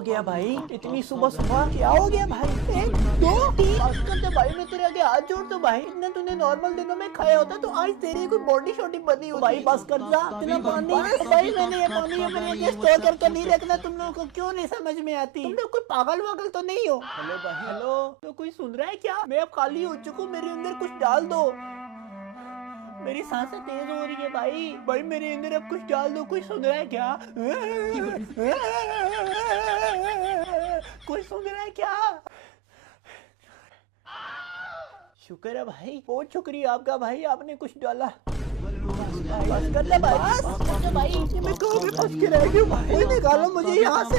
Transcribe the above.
हो गया भाई, इतनी सुबह सुबह क्या हो गया भाई? 1 2 3 बस कर दे भाई, मैं तेरे आगे हाथ जोड़ दूं भाई। इतना तूने नॉर्मल दिनों में खाया होता तो आज तेरी कोई बॉडी शॉडी बनी होती। भाई बस कर जा, इतना पानी भाई, मैंने ये पानी अपने लिए स्टोर करके नहीं रखना। तुम लोगों को क्यों नहीं समझ में आती? तुम लोग कोई पागल वागल तो नहीं हो? हेलो भाई, हेलो, तो कोई सुन रहा है क्या? मैं अब खाली हो चुका हूँ, मेरे अंदर कुछ डाल दो। मेरी सांसें तेज हो रही है भाई, भाई मेरे अंदर अब कुछ डाल दो। कोई सुन रहा है क्या? कोई सुन रहा है क्या? शुक्र है भाई, बहुत शुक्रिया आपका भाई, आपने कुछ डाला। बस कर ले भाई, बस कर ले भाई, मैं कहाँ पे फंस के रह गया भाई? निकालो मुझे यहाँ से।